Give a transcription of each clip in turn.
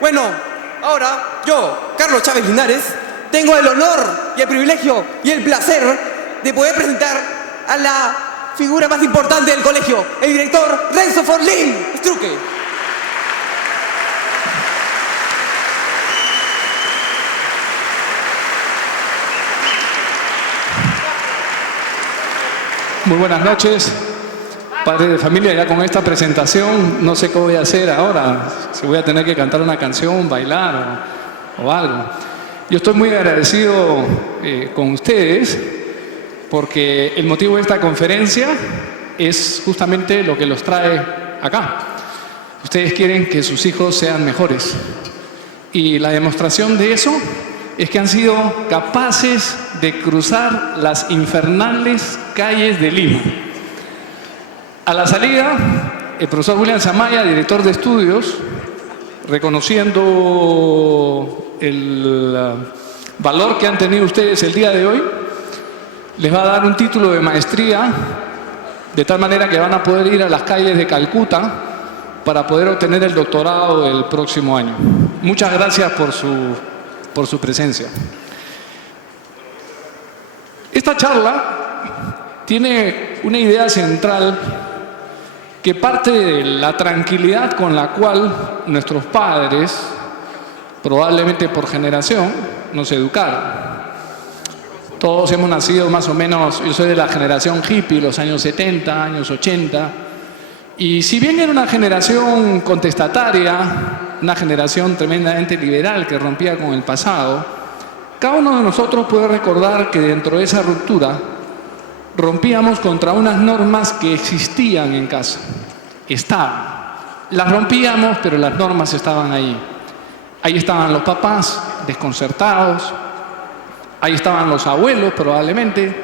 Bueno, ahora yo, Carlos Chávez Linares, tengo el honor y el privilegio y el placer de poder presentar a la figura más importante del colegio, el director Renzo Forlín Struque. Muy buenas noches, padres de familia. Ya con esta presentación no sé qué voy a hacer ahora, si voy a tener que cantar una canción, bailar o algo. Yo estoy muy agradecido con ustedes porque el motivo de esta conferencia es justamente lo que los trae acá. Ustedes quieren que sus hijos sean mejores y la demostración de eso es que han sido capaces de cruzar las infernales calles de Lima. A la salida, el profesor William Zamaya, director de estudios, reconociendo el valor que han tenido ustedes el día de hoy, les va a dar un título de maestría, de tal manera que van a poder ir a las calles de Calcuta para poder obtener el doctorado el próximo año. Muchas gracias por su presencia. Esta charla tiene una idea central que parte de la tranquilidad con la cual nuestros padres, probablemente por generación, nos educaron. Todos hemos nacido más o menos, yo soy de la generación hippie, los años 70, años 80, y si bien era una generación contestataria, una generación tremendamente liberal que rompía con el pasado, cada uno de nosotros puede recordar que dentro de esa ruptura rompíamos contra unas normas que existían en casa. Estaban. Las rompíamos, pero las normas estaban ahí. Ahí estaban los papás desconcertados, ahí estaban los abuelos probablemente,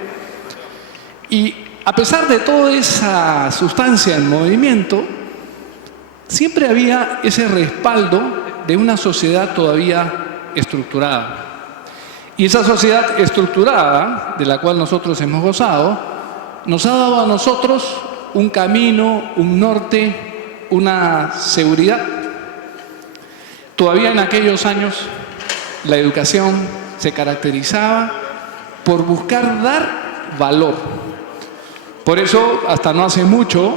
y a pesar de toda esa sustancia en movimiento, siempre había ese respaldo de una sociedad todavía estructurada. Y esa sociedad estructurada, de la cual nosotros hemos gozado, nos ha dado a nosotros un camino, un norte, una seguridad. Todavía en aquellos años, la educación se caracterizaba por buscar dar valor. Por eso, hasta no hace mucho,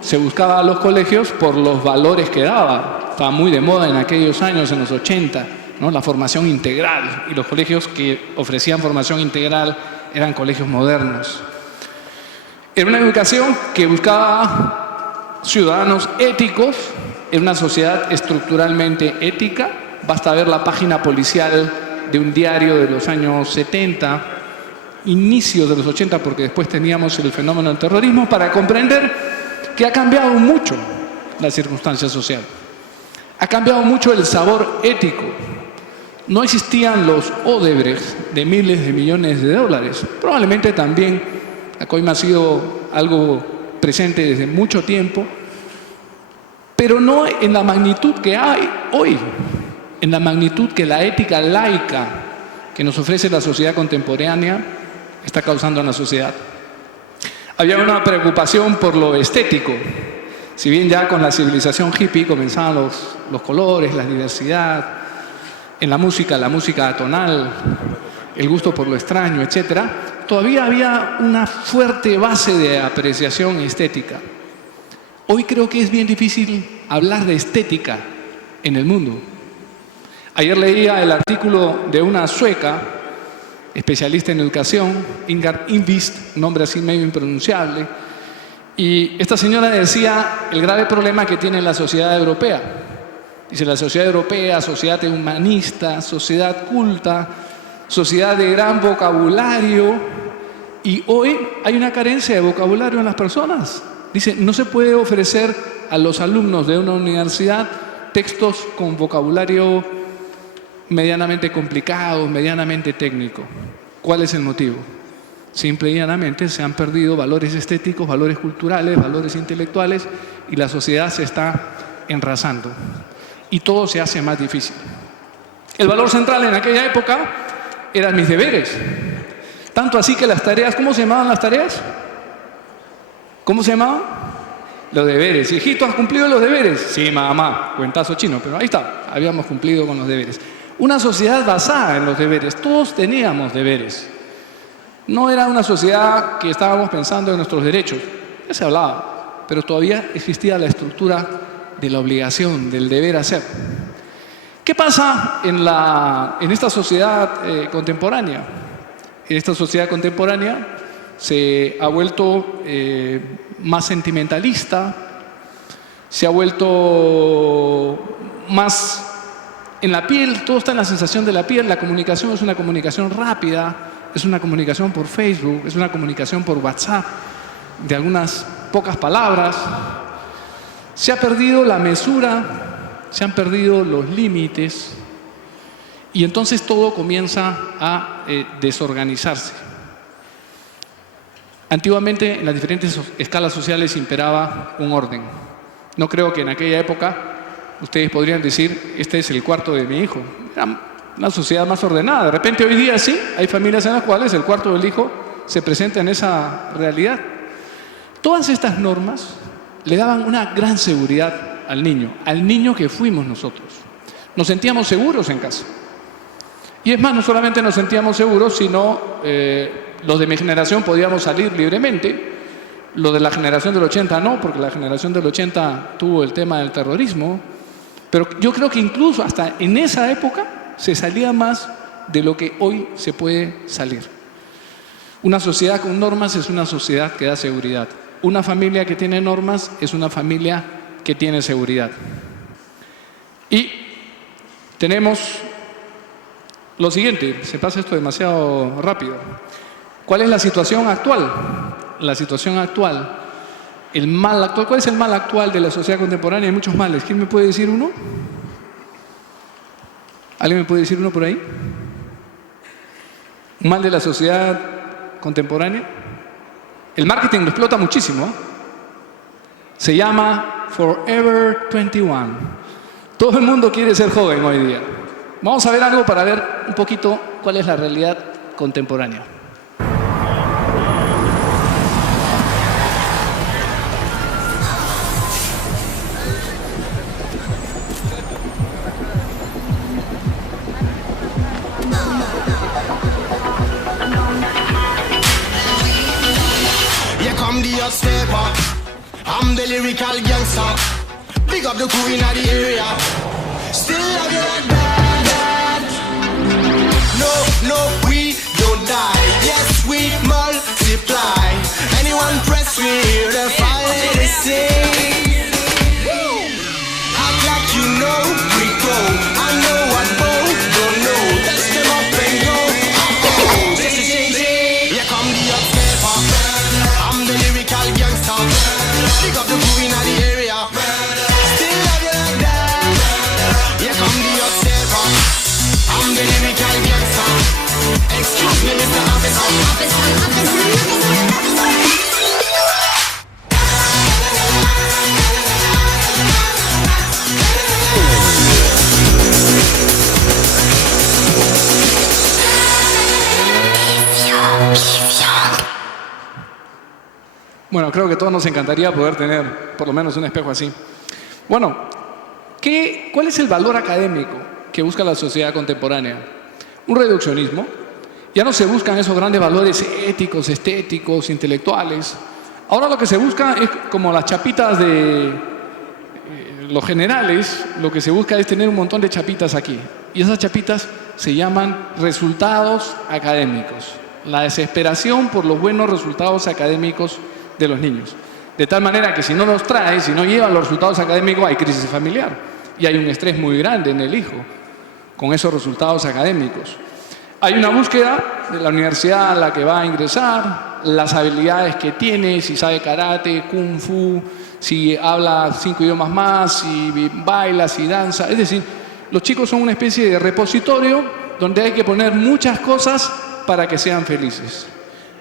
se buscaba a los colegios por los valores que daba. Estaba muy de moda en aquellos años, en los 80, ¿no? La formación integral. Y los colegios que ofrecían formación integral eran colegios modernos. Era una educación que buscaba ciudadanos éticos en una sociedad estructuralmente ética. Basta ver la página policial de un diario de los años 70, inicio de los 80, porque después teníamos el fenómeno del terrorismo, para comprender que ha cambiado mucho la circunstancia social. Ha cambiado mucho el sabor ético. No existían los Odebrecht de miles de millones de dólares. Probablemente también la coima ha sido algo presente desde mucho tiempo, pero no en la magnitud que hay hoy, en la magnitud que la ética laica que nos ofrece la sociedad contemporánea está causando en la sociedad. Había una preocupación por lo estético. Si bien ya con la civilización hippie comenzaban los colores, la diversidad, en la música atonal, el gusto por lo extraño, etc., todavía había una fuerte base de apreciación estética. Hoy creo que es bien difícil hablar de estética en el mundo. Ayer leía el artículo de una sueca, especialista en educación, Ingrid Invist, nombre así medio impronunciable, y esta señora decía el grave problema que tiene la sociedad europea. Dice, la sociedad europea, sociedad humanista, sociedad culta, sociedad de gran vocabulario, y hoy hay una carencia de vocabulario en las personas. Dice, no se puede ofrecer a los alumnos de una universidad textos con vocabulario medianamente complicado, medianamente técnico. ¿Cuál es el motivo? Simple y llanamente se han perdido valores estéticos, valores culturales, valores intelectuales, y la sociedad se está enrasando. Y todo se hace más difícil. El valor central en aquella época eran mis deberes. Tanto así que las tareas, ¿cómo se llamaban las tareas? ¿Cómo se llamaban? Los deberes. Hijito, ¿has cumplido los deberes? Sí, mamá. Cuentazo chino, pero ahí está. Habíamos cumplido con los deberes. Una sociedad basada en los deberes. Todos teníamos deberes. No era una sociedad que estábamos pensando en nuestros derechos. Ya se hablaba, pero todavía existía la estructura de la obligación, del deber hacer. ¿Qué pasa en esta sociedad contemporánea? Esta sociedad contemporánea se ha vuelto más sentimentalista, se ha vuelto más en la piel, todo está en la sensación de la piel. La comunicación es una comunicación rápida, es una comunicación por Facebook, es una comunicación por WhatsApp, de algunas pocas palabras. Se ha perdido la mesura, se han perdido los límites y entonces todo comienza a desorganizarse. Antiguamente en las diferentes escalas sociales imperaba un orden. No creo que en aquella época ustedes podrían decir, este es el cuarto de mi hijo. Era una sociedad más ordenada. De repente hoy día sí, hay familias en las cuales el cuarto del hijo se presenta en esa realidad. Todas estas normas le daban una gran seguridad al niño que fuimos nosotros. Nos sentíamos seguros en casa. Y es más, no solamente nos sentíamos seguros, sino los de mi generación podíamos salir libremente. Los de la generación del 80 no, porque la generación del 80 tuvo el tema del terrorismo. Pero yo creo que incluso hasta en esa época se salía más de lo que hoy se puede salir. Una sociedad con normas es una sociedad que da seguridad. Una familia que tiene normas es una familia que tiene seguridad. Y tenemos lo siguiente, se pasa esto demasiado rápido. ¿Cuál es la situación actual? La situación actual, el mal actual. ¿Cuál es el mal actual de la sociedad contemporánea? Hay muchos males. ¿Quién me puede decir uno? ¿Alguien me puede decir uno por ahí? ¿Un mal de la sociedad contemporánea? El marketing lo explota muchísimo. Se llama Forever 21. Todo el mundo quiere ser joven hoy día. Vamos a ver algo para ver un poquito cuál es la realidad contemporánea. I'm the lyrical gangster. Big up the crew in the area. Still love you like that. No, we don't die. Yes, we multiply. Anyone press me here, the fire they sing. Act like you know we go. I know what both don't know. Let's them up and go. Oh, here come the upstepper. I'm the lyrical gangster. Big up the crew in the area. Still love you like that. Here come the upstepper. I'm the lyrical gangster. Excuse me, Mr. Officer. Bueno, creo que a todos nos encantaría poder tener por lo menos un espejo así. Bueno, ¿cuál es el valor académico que busca la sociedad contemporánea? Un reduccionismo. Ya no se buscan esos grandes valores éticos, estéticos, intelectuales. Ahora lo que se busca es como las chapitas de los generales, lo que se busca es tener un montón de chapitas aquí. Y esas chapitas se llaman resultados académicos. La desesperación por los buenos resultados académicos de los niños. De tal manera que si no los trae, si no llevan los resultados académicos, hay crisis familiar. Y hay un estrés muy grande en el hijo con esos resultados académicos. Hay una búsqueda de la universidad a la que va a ingresar, las habilidades que tiene, si sabe karate, kung fu, si habla 5 idiomas más, si baila, si danza. Es decir, los chicos son una especie de repositorio donde hay que poner muchas cosas para que sean felices.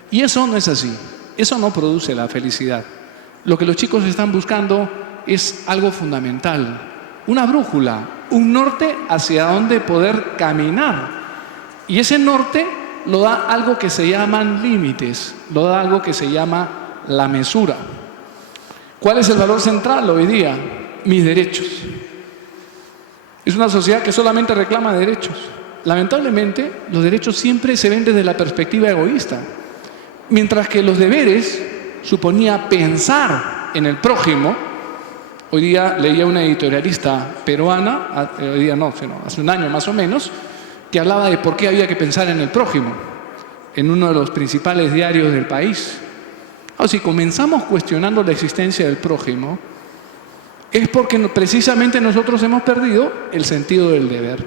Y eso no es así. Eso no produce la felicidad. Lo que los chicos están buscando es algo fundamental, una brújula, un norte hacia donde poder caminar. Y ese norte lo da algo que se llaman límites, lo da algo que se llama la mesura. ¿Cuál es el valor central hoy día? Mis derechos. Es una sociedad que solamente reclama derechos. Lamentablemente, los derechos siempre se ven desde la perspectiva egoísta, mientras que los deberes suponía pensar en el prójimo. Hoy día leía una editorialista peruana, hoy día no, sino hace un año más o menos, que hablaba de por qué había que pensar en el prójimo, en uno de los principales diarios del país. Si comenzamos cuestionando la existencia del prójimo, es porque precisamente nosotros hemos perdido el sentido del deber.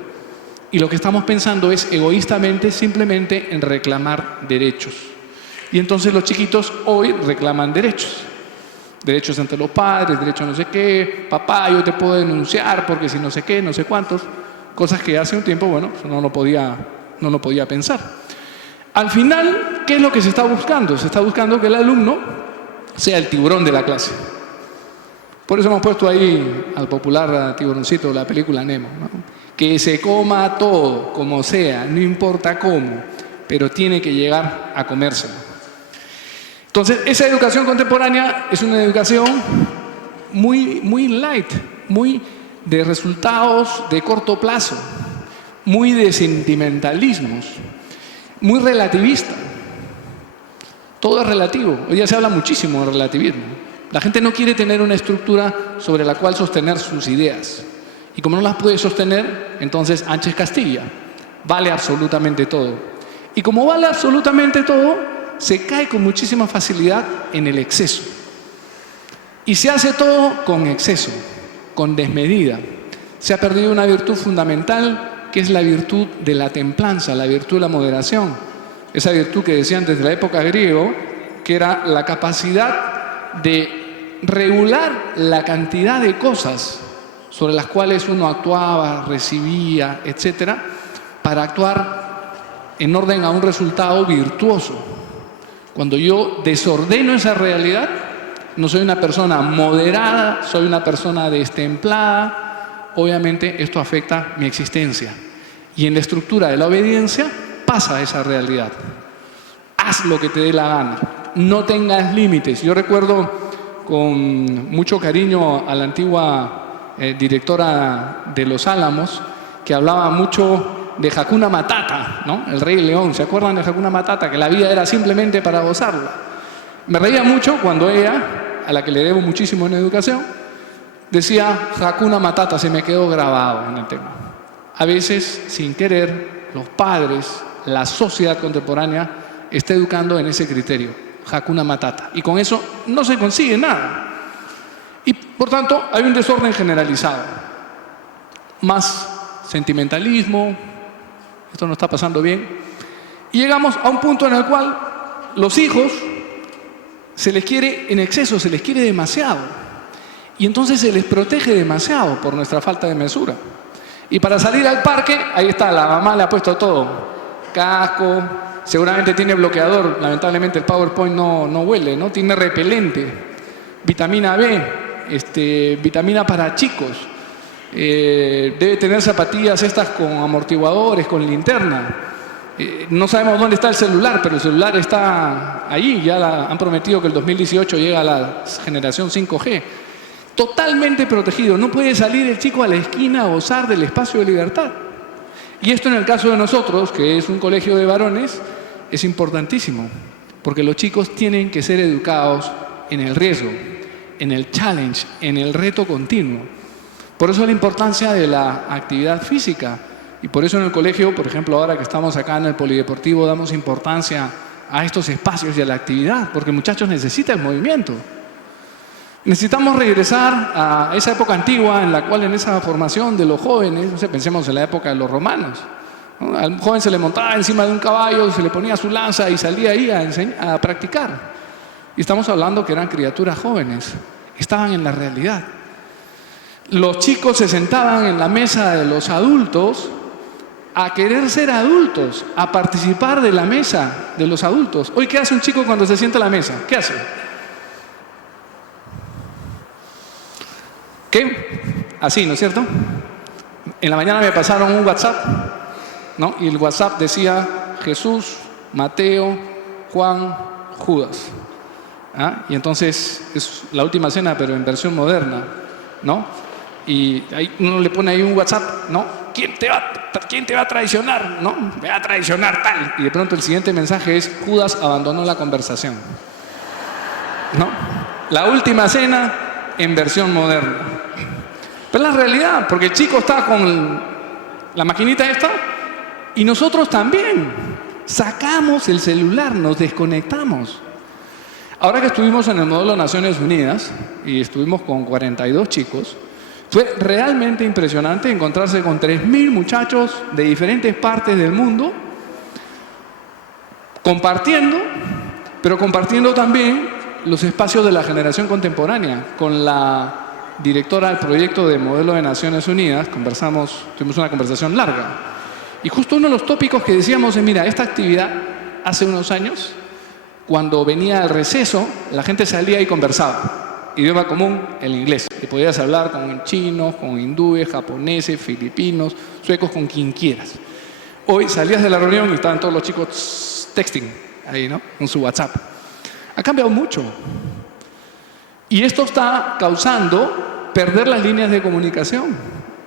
Y lo que estamos pensando es egoístamente, simplemente en reclamar derechos. Y entonces los chiquitos hoy reclaman derechos. Derechos ante los padres, derechos a no sé qué, papá, yo te puedo denunciar porque si no sé qué, no sé cuántos. Cosas que hace un tiempo, bueno, no lo podía pensar. Al final, ¿qué es lo que se está buscando? Se está buscando que el alumno sea el tiburón de la clase. Por eso hemos puesto ahí al popular tiburoncito de la película Nemo, ¿no? Que se coma todo, como sea, no importa cómo, pero tiene que llegar a comérselo. Entonces, esa educación contemporánea es una educación muy light, muy de resultados de corto plazo, muy de sentimentalismos, muy relativista. Todo es relativo. Hoy ya se habla muchísimo de relativismo. La gente no quiere tener una estructura sobre la cual sostener sus ideas. Y como no las puede sostener, entonces Ángel Castilla. Vale absolutamente todo. Y como vale absolutamente todo, se cae con muchísima facilidad en el exceso. Y se hace todo con exceso, con desmedida. Se ha perdido una virtud fundamental, que es la virtud de la templanza, la virtud de la moderación. Esa virtud que decían desde la época griega, que era la capacidad de regular la cantidad de cosas sobre las cuales uno actuaba, recibía, etcétera, para actuar en orden a un resultado virtuoso. Cuando yo desordeno esa realidad, no soy una persona moderada, soy una persona destemplada, obviamente esto afecta mi existencia. Y en la estructura de la obediencia pasa esa realidad. Haz lo que te dé la gana, no tengas límites. Yo recuerdo con mucho cariño a la antigua directora de Los Álamos, que hablaba mucho de Hakuna Matata, ¿no? El Rey León. ¿Se acuerdan de Hakuna Matata? Que la vida era simplemente para gozarla. Me reía mucho cuando ella, a la que le debo muchísimo en educación, decía Hakuna Matata, se me quedó grabado en el tema. A veces, sin querer, los padres, la sociedad contemporánea está educando en ese criterio, Hakuna Matata. Y con eso no se consigue nada. Y por tanto hay un desorden generalizado. Más sentimentalismo, esto no está pasando bien. Y llegamos a un punto en el cual los hijos se les quiere en exceso, se les quiere demasiado. Y entonces se les protege demasiado por nuestra falta de mesura. Y para salir al parque, ahí está, la mamá le ha puesto todo. Casco, seguramente tiene bloqueador, lamentablemente el PowerPoint no huele, ¿no? Tiene repelente, vitamina B, vitamina para chicos, debe tener zapatillas estas con amortiguadores, con linterna. No sabemos dónde está el celular, pero el celular está allí, ya han prometido que el 2018 llega a la generación 5G. Totalmente protegido, no puede salir el chico a la esquina a gozar del espacio de libertad. Y esto en el caso de nosotros, que es un colegio de varones, es importantísimo, porque los chicos tienen que ser educados en el riesgo, en el challenge, en el reto continuo. Por eso la importancia de la actividad física. Y por eso en el colegio, por ejemplo, ahora que estamos acá en el polideportivo, damos importancia a estos espacios y a la actividad, porque muchachos necesitan movimiento. Necesitamos regresar a esa época antigua en la cual en esa formación de los jóvenes, no sé, pensemos en la época de los romanos, ¿no? Al joven se le montaba encima de un caballo, se le ponía su lanza y salía ahí a practicar. Y estamos hablando que eran criaturas jóvenes, estaban en la realidad. Los chicos se sentaban en la mesa de los adultos a querer ser adultos, a participar de la mesa de los adultos. Hoy, ¿qué hace un chico cuando se sienta a la mesa? ¿Qué hace? ¿Qué? Así, ¿no es cierto? En la mañana me pasaron un WhatsApp, ¿no? Y el WhatsApp decía Jesús, Mateo, Juan, Judas. ¿ah? Y entonces es la última cena, pero en versión moderna, ¿no? Y ahí uno le pone ahí un WhatsApp, ¿no? ¿Quién te va a traicionar? ¿No? Me va a traicionar tal. Y de pronto el siguiente mensaje es: Judas abandonó la conversación, ¿no? La última cena en versión moderna. Pero es la realidad, porque el chico está con la maquinita esta y nosotros también. Sacamos el celular, nos desconectamos. Ahora que estuvimos en el módulo Naciones Unidas y estuvimos con 42 chicos, fue realmente impresionante encontrarse con 3.000 muchachos de diferentes partes del mundo compartiendo, pero compartiendo también los espacios de la generación contemporánea. Con la directora del proyecto de modelo de Naciones Unidas tuvimos una conversación larga. Y justo uno de los tópicos que decíamos es: mira, esta actividad hace unos años, cuando venía el receso, la gente salía y conversaba. Idioma común, el inglés. Y podías hablar con chinos, con hindúes, japoneses, filipinos, suecos, con quien quieras. Hoy salías de la reunión y estaban todos los chicos texting ahí, ¿no? Con su WhatsApp. Ha cambiado mucho. Y esto está causando perder las líneas de comunicación.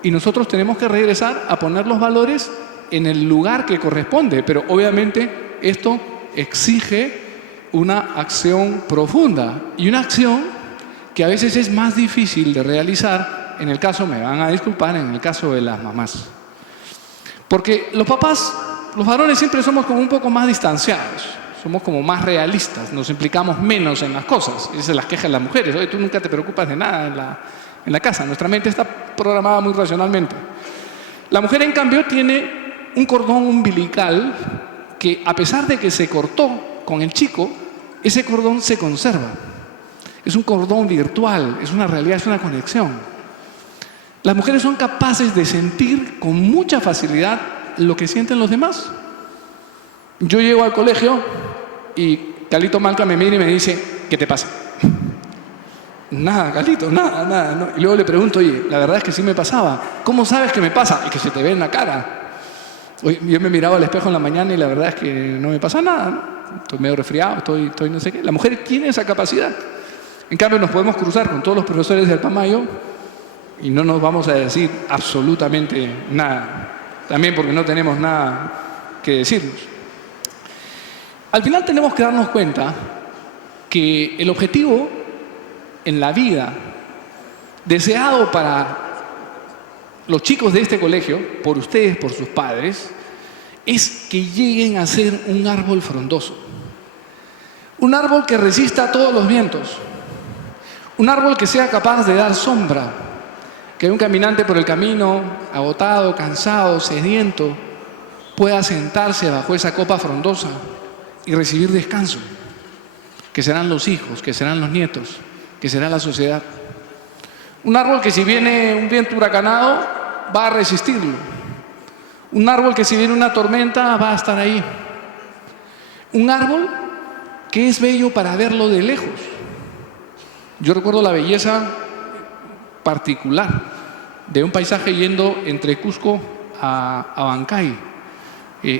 Y nosotros tenemos que regresar a poner los valores en el lugar que corresponde. Pero obviamente esto exige una acción profunda. Y una acción que a veces es más difícil de realizar, en el caso, me van a disculpar, en el caso de las mamás. Porque los papás, los varones siempre somos como un poco más distanciados, somos como más realistas, nos implicamos menos en las cosas. Esas son las quejas de las mujeres: oye, tú nunca te preocupas de nada en la casa. Nuestra mente está programada muy racionalmente. La mujer, en cambio, tiene un cordón umbilical que, a pesar de que se cortó con el chico, ese cordón se conserva. Es un cordón virtual, es una realidad, es una conexión. Las mujeres son capaces de sentir con mucha facilidad lo que sienten los demás. Yo llego al colegio y Calito Malca me mira y me dice: ¿qué te pasa? Nada, Calito, nada. No. Y luego le pregunto: oye, la verdad es que sí me pasaba. ¿Cómo sabes que me pasa? Y que se te ve en la cara. Oye, yo me miraba al espejo en la mañana y la verdad es que no me pasa nada, ¿no? Estoy medio resfriado, estoy no sé qué. La mujer tiene esa capacidad. En cambio, nos podemos cruzar con todos los profesores del Pamayo y no nos vamos a decir absolutamente nada. También porque no tenemos nada que decirnos. Al final tenemos que darnos cuenta que el objetivo en la vida deseado para los chicos de este colegio, por ustedes, por sus padres, es que lleguen a ser un árbol frondoso. Un árbol que resista a todos los vientos. Un árbol que sea capaz de dar sombra, que un caminante por el camino, agotado, cansado, sediento, pueda sentarse bajo esa copa frondosa y recibir descanso, que serán los hijos, que serán los nietos, que será la sociedad. Un árbol que, si viene un viento huracanado, va a resistirlo. Un árbol que, si viene una tormenta, va a estar ahí. Un árbol que es bello para verlo de lejos. Yo recuerdo la belleza particular de un paisaje yendo entre Cusco a Abancay.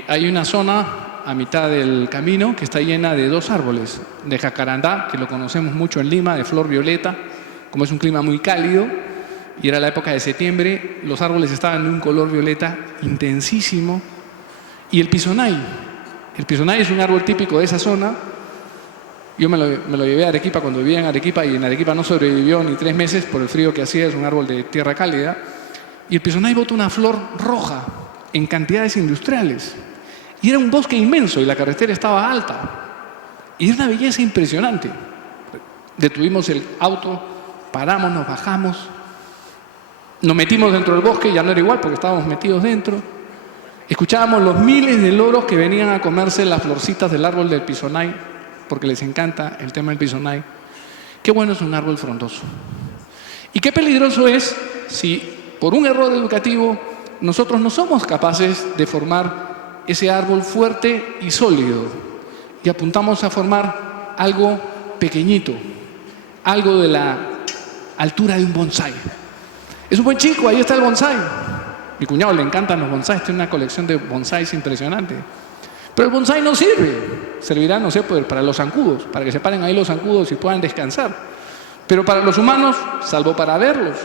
Hay una zona a mitad del camino que está llena de dos árboles, de jacarandá, que lo conocemos mucho en Lima, de flor violeta. Como es un clima muy cálido y era la época de septiembre, los árboles estaban de un color violeta intensísimo. Y el pisonay. El pisonay es un árbol típico de esa zona. Yo me lo llevé a Arequipa cuando vivía en Arequipa, y en Arequipa no sobrevivió ni 3 meses por el frío que hacía. Es un árbol de tierra cálida. Y el pisonay bota una flor roja en cantidades industriales. Y era un bosque inmenso y la carretera estaba alta. Y era una belleza impresionante. Detuvimos el auto, paramos, nos bajamos, nos metimos dentro del bosque. Ya no era igual porque estábamos metidos dentro. Escuchábamos los miles de loros que venían a comerse las florcitas del árbol del pisonay, porque les encanta el tema del pisonay. Qué bueno es un árbol frondoso. Y qué peligroso es si, por un error educativo, nosotros no somos capaces de formar ese árbol fuerte y sólido y apuntamos a formar algo pequeñito, algo de la altura de un bonsái. Es un buen chico, ahí está el bonsái. Mi cuñado le encantan los bonsáis, tiene una colección de bonsáis impresionante. Pero el bonsái no sirve. servirá, no sé, pues, para los zancudos, para que se paren ahí los zancudos y puedan descansar. Pero para los humanos, salvo para verlos,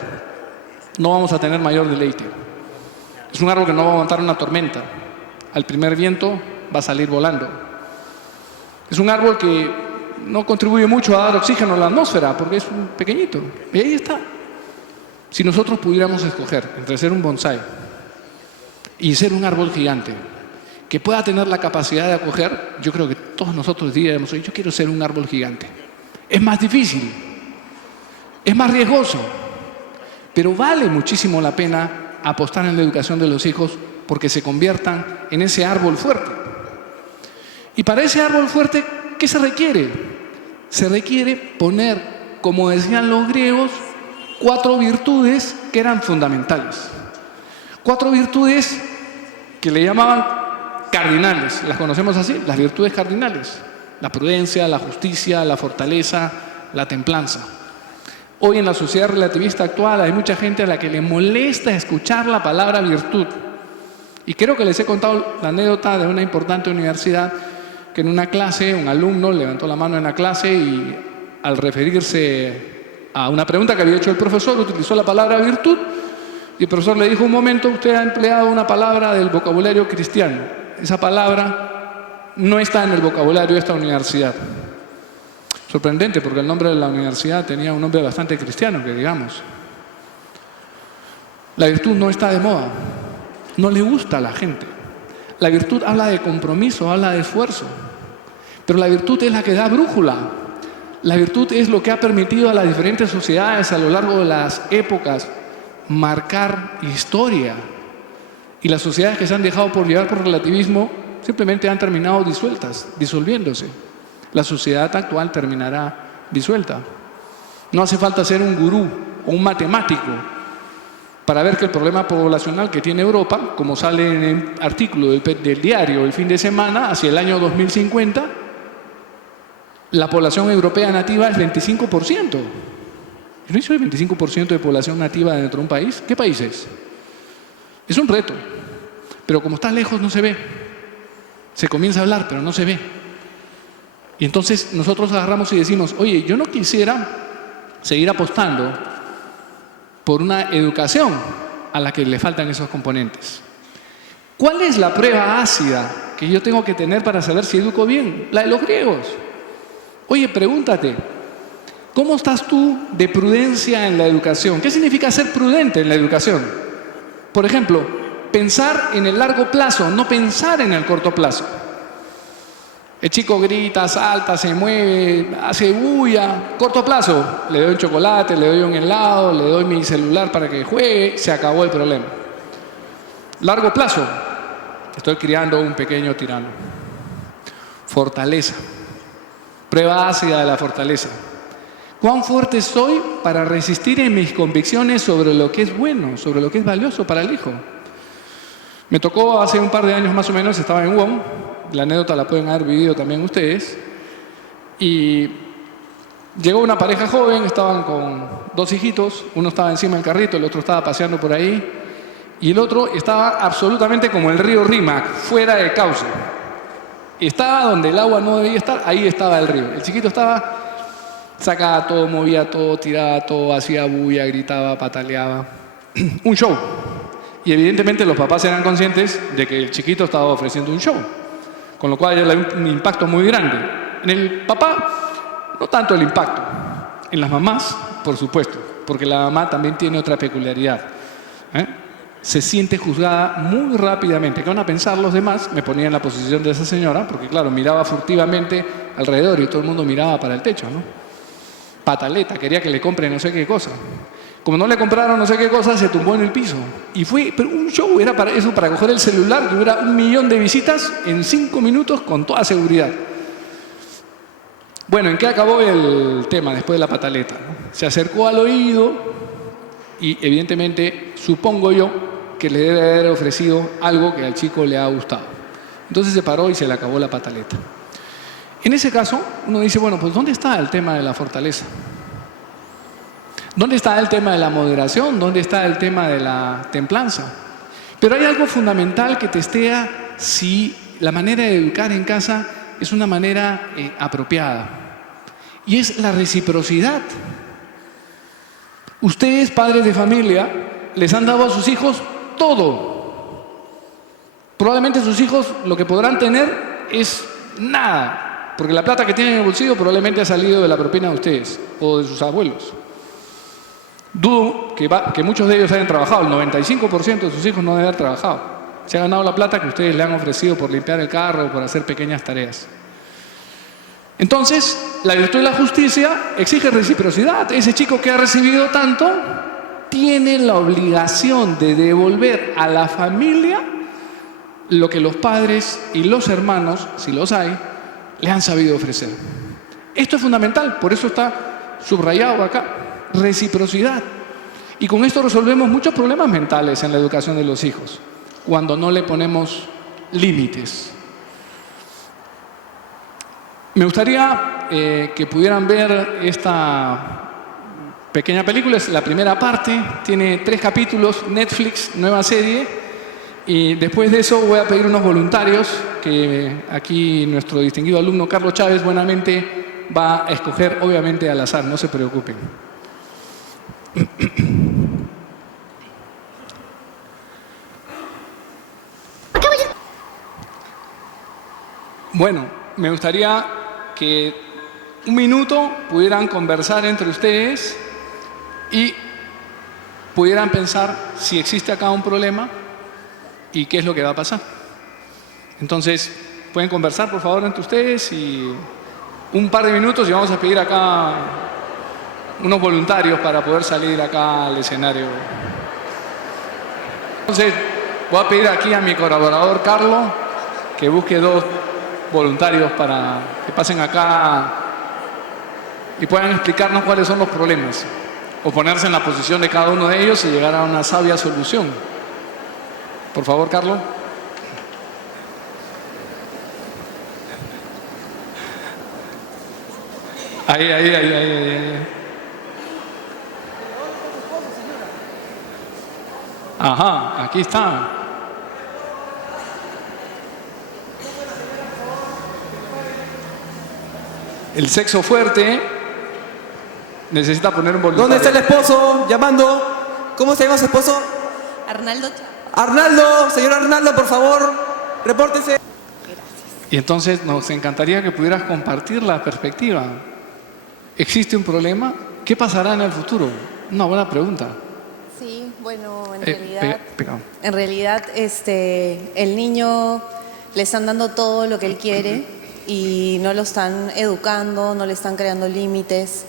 no vamos a tener mayor deleite. Es un árbol que no va a aguantar una tormenta. Al primer viento va a salir volando. Es un árbol que no contribuye mucho a dar oxígeno a la atmósfera porque es un pequeñito. Y ahí está. Si nosotros pudiéramos escoger entre ser un bonsái y ser un árbol gigante que pueda tener la capacidad de acoger, yo creo que todos nosotros diríamos, yo quiero ser un árbol gigante. Es más difícil, es más riesgoso, pero vale muchísimo la pena apostar en la educación de los hijos porque se conviertan en ese árbol fuerte. Y para ese árbol fuerte, ¿qué se requiere? Se requiere poner, como decían los griegos, 4 virtudes que eran fundamentales. 4 virtudes que le llamaban cardinales. ¿Las conocemos así? Las virtudes cardinales. La prudencia, la justicia, la fortaleza, la templanza. Hoy en la sociedad relativista actual hay mucha gente a la que le molesta escuchar la palabra virtud. Y creo que les he contado la anécdota de una importante universidad que en una clase un alumno levantó la mano en la clase y al referirse a una pregunta que había hecho el profesor utilizó la palabra virtud y el profesor le dijo: un momento, usted ha empleado una palabra del vocabulario cristiano. Esa palabra no está en el vocabulario de esta universidad. Sorprendente, porque el nombre de la universidad tenía un nombre bastante cristiano, que digamos. La virtud no está de moda, no le gusta a la gente. La virtud habla de compromiso, habla de esfuerzo, pero la virtud es la que da brújula. La virtud es lo que ha permitido a las diferentes sociedades a lo largo de las épocas marcar historia. Y las sociedades que se han dejado por llevar por relativismo simplemente han terminado disueltas, disolviéndose. La sociedad actual terminará disuelta. No hace falta ser un gurú o un matemático para ver que el problema poblacional que tiene Europa, como sale en el artículo del diario El Fin de Semana, hacia el año 2050, la población europea nativa es 25%. ¿No hizo el 25% de población nativa dentro de un país? ¿Qué país es? Es un reto. Pero como está lejos no se ve. Se comienza a hablar, pero no se ve. Y entonces nosotros agarramos y decimos: oye, yo no quisiera seguir apostando por una educación a la que le faltan esos componentes. ¿Cuál es la prueba ácida que yo tengo que tener para saber si educo bien? La de los griegos. Oye, pregúntate, ¿cómo estás tú de prudencia en la educación? ¿Qué significa ser prudente en la educación? Por ejemplo, pensar en el largo plazo, no pensar en el corto plazo. El chico grita, salta, se mueve, hace bulla. Corto plazo, le doy un chocolate, le doy un helado, le doy mi celular para que juegue, se acabó el problema. Largo plazo, estoy criando un pequeño tirano. Fortaleza. Prueba ácida de la fortaleza. ¿Cuán fuerte soy para resistir en mis convicciones sobre lo que es bueno, sobre lo que es valioso para el hijo? Me tocó hace un par de años más o menos, estaba en WOM, la anécdota la pueden haber vivido también ustedes, y llegó una pareja joven, estaban con 2 hijitos, uno estaba encima del carrito, el otro estaba paseando por ahí, y el otro estaba absolutamente como el río Rímac, fuera de cauce. Estaba donde el agua no debía estar, ahí estaba el río. El chiquito estaba, sacaba todo, movía todo, tiraba todo, hacía bulla, gritaba, pataleaba. Un show. Y evidentemente los papás eran conscientes de que el chiquito estaba ofreciendo un show, con lo cual era un impacto muy grande. En el papá, no tanto el impacto. En las mamás, por supuesto, porque la mamá también tiene otra peculiaridad. Se siente juzgada muy rápidamente. ¿Qué van a pensar los demás? Me ponía en la posición de esa señora, porque claro, miraba furtivamente alrededor y todo el mundo miraba para el techo, ¿no? Pataleta, quería que le compre no sé qué cosa. Como no le compraron no sé qué cosa, se tumbó en el piso. Y fue, pero un show, era para eso, para coger el celular, que hubiera 1 millón de visitas en 5 minutos con toda seguridad. Bueno, ¿en qué acabó el tema después de la pataleta, ¿no? Se acercó al oído y evidentemente, supongo yo, que le debe haber ofrecido algo que al chico le ha gustado. Entonces se paró y se le acabó la pataleta. En ese caso, uno dice, bueno, pues ¿dónde está el tema de la fortaleza? ¿Dónde está el tema de la moderación? ¿Dónde está el tema de la templanza? Pero hay algo fundamental que testea si la manera de educar en casa es una manera apropiada. Y es la reciprocidad. Ustedes, padres de familia, les han dado a sus hijos todo. Probablemente sus hijos lo que podrán tener es nada, porque la plata que tienen en el bolsillo probablemente ha salido de la propina de ustedes o de sus abuelos. Dudo que muchos de ellos hayan trabajado. El 95% de sus hijos no deben haber trabajado. Se ha ganado la plata que ustedes le han ofrecido por limpiar el carro o por hacer pequeñas tareas. Entonces, la virtud de la justicia exige reciprocidad. Ese chico que ha recibido tanto tiene la obligación de devolver a la familia lo que los padres y los hermanos, si los hay, le han sabido ofrecer. Esto es fundamental, por eso está subrayado acá. Reciprocidad. Y con esto resolvemos muchos problemas mentales en la educación de los hijos, cuando no le ponemos límites. Me gustaría que pudieran ver esta pequeña película. Es la primera parte, tiene 3 capítulos, Netflix, nueva serie. Y después de eso voy a pedir unos voluntarios que aquí nuestro distinguido alumno Carlos Chávez buenamente va a escoger, obviamente al azar, no se preocupen. Bueno, me gustaría que un minuto pudieran conversar entre ustedes y pudieran pensar si existe acá un problema y qué es lo que va a pasar. Entonces, pueden conversar por favor entre ustedes y un par de minutos y vamos a pedir acá unos voluntarios para poder salir acá al escenario. Entonces, voy a pedir aquí a mi colaborador Carlos que busque 2 voluntarios para que pasen acá y puedan explicarnos cuáles son los problemas o ponerse en la posición de cada uno de ellos y llegar a una sabia solución. Por favor, Carlos. Ahí. Ajá, aquí está. El sexo fuerte necesita poner un voluntario. ¿Dónde está el esposo? Llamando. ¿Cómo se llama su esposo? Arnaldo. Arnaldo, señor Arnaldo, por favor, repórtese. Y entonces nos encantaría que pudieras compartir la perspectiva. ¿Existe un problema? ¿Qué pasará en el futuro? Una buena pregunta. Sí, bueno, en realidad el niño le están dando todo lo que él quiere y no lo están educando, no le están creando límites,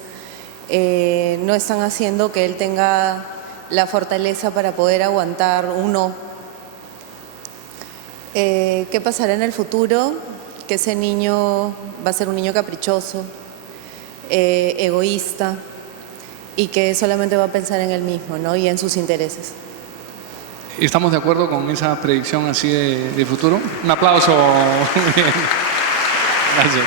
no están haciendo que él tenga la fortaleza para poder aguantar un no. ¿Qué pasará en el futuro? Que ese niño va a ser un niño caprichoso, egoísta y que solamente va a pensar en él mismo, ¿no? Y en sus intereses. ¿Estamos de acuerdo con esa predicción así de futuro? Un aplauso. Gracias.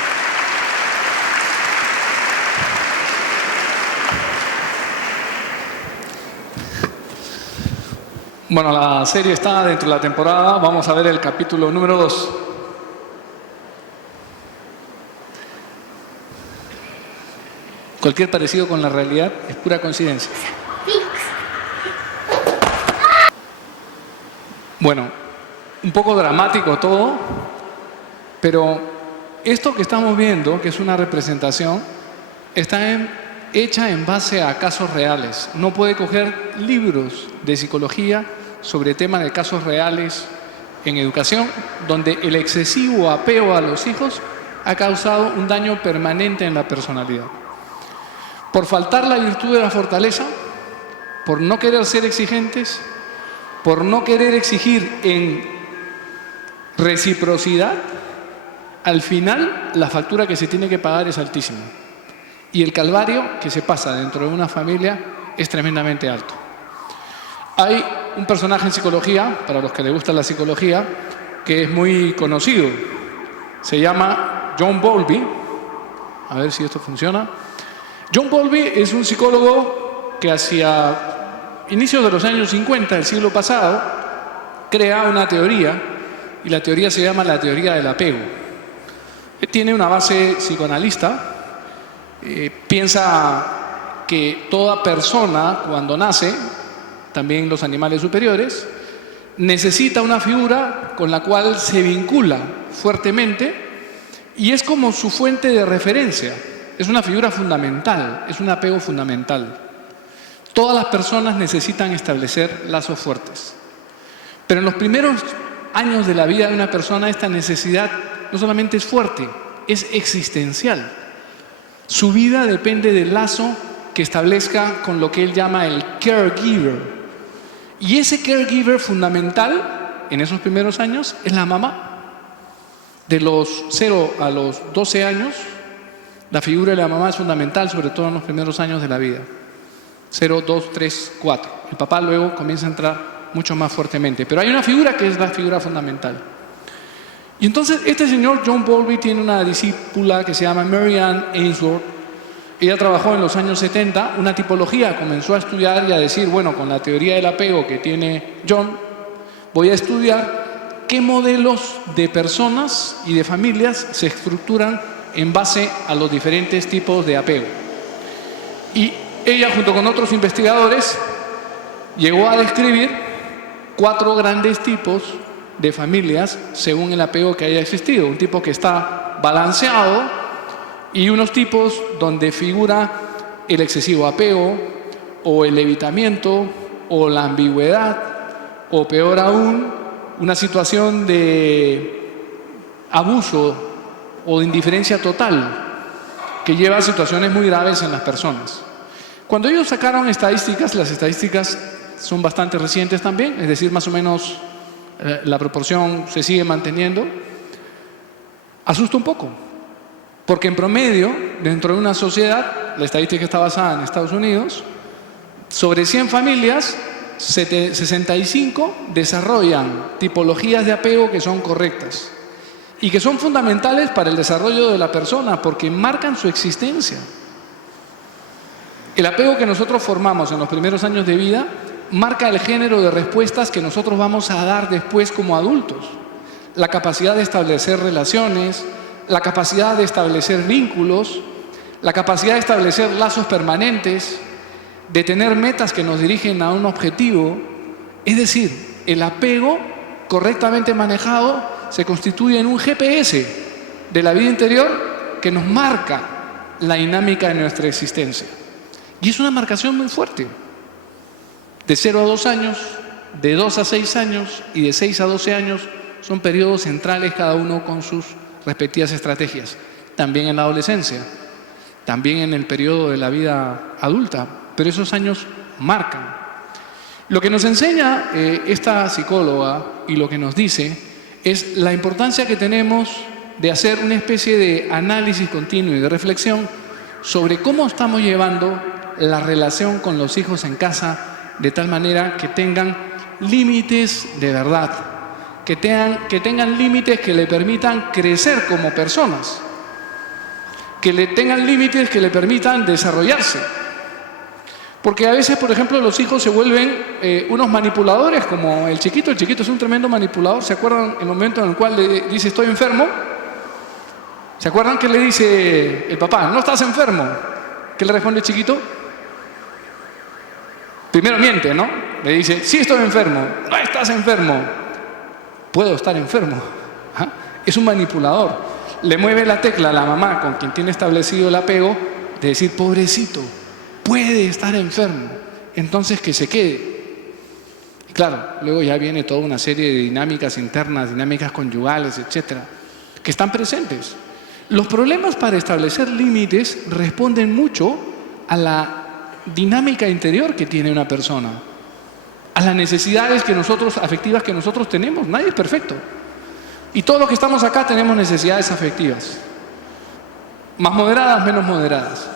Bueno, la serie está dentro de la temporada. Vamos a ver el capítulo número 2. Cualquier parecido con la realidad es pura coincidencia. Bueno, un poco dramático todo, pero esto que estamos viendo, que es una representación, está hecha en base a casos reales. No puede coger libros de psicología sobre temas de casos reales en educación, donde el excesivo apego a los hijos ha causado un daño permanente en la personalidad. Por faltar la virtud de la fortaleza, por no querer ser exigentes, por no querer exigir en reciprocidad, al final la factura que se tiene que pagar es altísima. Y el calvario que se pasa dentro de una familia es tremendamente alto. Hay un personaje en psicología, para los que les gusta la psicología, que es muy conocido. Se llama John Bowlby. A ver si esto funciona. John Bowlby es un psicólogo que hacia inicios de los años 50 del siglo pasado crea una teoría, y la teoría se llama la teoría del apego. tiene una base psicoanalista. Piensa que toda persona cuando nace, también los animales superiores, necesita una figura con la cual se vincula fuertemente y es como su fuente de referencia. Es una figura fundamental, es un apego fundamental. Todas las personas necesitan establecer lazos fuertes. Pero en los primeros años de la vida de una persona esta necesidad no solamente es fuerte, es existencial. Su vida depende del lazo que establezca con lo que él llama el caregiver. Y ese caregiver fundamental en esos primeros años es la mamá. De los 0 a los 12 años, la figura de la mamá es fundamental, sobre todo en los primeros años de la vida. 0, 2, 3, 4. El papá luego comienza a entrar mucho más fuertemente. Pero hay una figura que es la figura fundamental. Y entonces este señor John Bowlby tiene una discípula que se llama Mary Ann Ainsworth. Ella trabajó en los años 70 una tipología, comenzó a estudiar y a decir, bueno, con la teoría del apego que tiene John, voy a estudiar qué modelos de personas y de familias se estructuran en base a los diferentes tipos de apego. Y ella, junto con otros investigadores, llegó a describir 4 grandes tipos de familias según el apego que haya existido. Un tipo que está balanceado y unos tipos donde figura el excesivo apego o el evitamiento o la ambigüedad o peor aún, una situación de abuso o de indiferencia total que lleva a situaciones muy graves en las personas. Cuando ellos sacaron estadísticas, las estadísticas son bastante recientes también, es decir, más o menos la proporción se sigue manteniendo, asusta un poco, porque en promedio, dentro de una sociedad, la estadística está basada en Estados Unidos, sobre 100 familias, 65 desarrollan tipologías de apego que son correctas y que son fundamentales para el desarrollo de la persona porque marcan su existencia. El apego que nosotros formamos en los primeros años de vida marca el género de respuestas que nosotros vamos a dar después como adultos. La capacidad de establecer relaciones, la capacidad de establecer vínculos, la capacidad de establecer lazos permanentes, de tener metas que nos dirigen a un objetivo. Es decir, el apego correctamente manejado se constituye en un GPS de la vida interior que nos marca la dinámica de nuestra existencia. Y es una marcación muy fuerte. De 0 a 2 años, de 2 a 6 años y de 6 a 12 años son periodos centrales cada uno con sus respectivas estrategias. También en la adolescencia, también en el periodo de la vida adulta, pero esos años marcan. Lo que nos enseña esta psicóloga y lo que nos dice es la importancia que tenemos de hacer una especie de análisis continuo y de reflexión sobre cómo estamos llevando la relación con los hijos en casa de tal manera que tengan límites de verdad, que tengan límites que le permitan crecer como personas, que le tengan límites que le permitan desarrollarse. Porque a veces, por ejemplo, los hijos se vuelven unos manipuladores, como el chiquito. El chiquito es un tremendo manipulador. ¿Se acuerdan el momento en el cual le dice estoy enfermo? ¿Se acuerdan que le dice el papá, no estás enfermo? ¿Qué le responde el chiquito? Primero miente, ¿no? Le dice, sí estoy enfermo. No estás enfermo. Puedo estar enfermo. ¿Ah? Es un manipulador. Le mueve la tecla a la mamá con quien tiene establecido el apego de decir, pobrecito, puede estar enfermo. Entonces que se quede. Y claro, luego ya viene toda una serie de dinámicas internas, dinámicas conyugales, etcétera, que están presentes. Los problemas para establecer límites responden mucho a la dinámica interior que tiene una persona, a las necesidades afectivas que nosotros tenemos. Nadie es perfecto. Y todos los que estamos acá tenemos necesidades afectivas. Más moderadas, menos moderadas.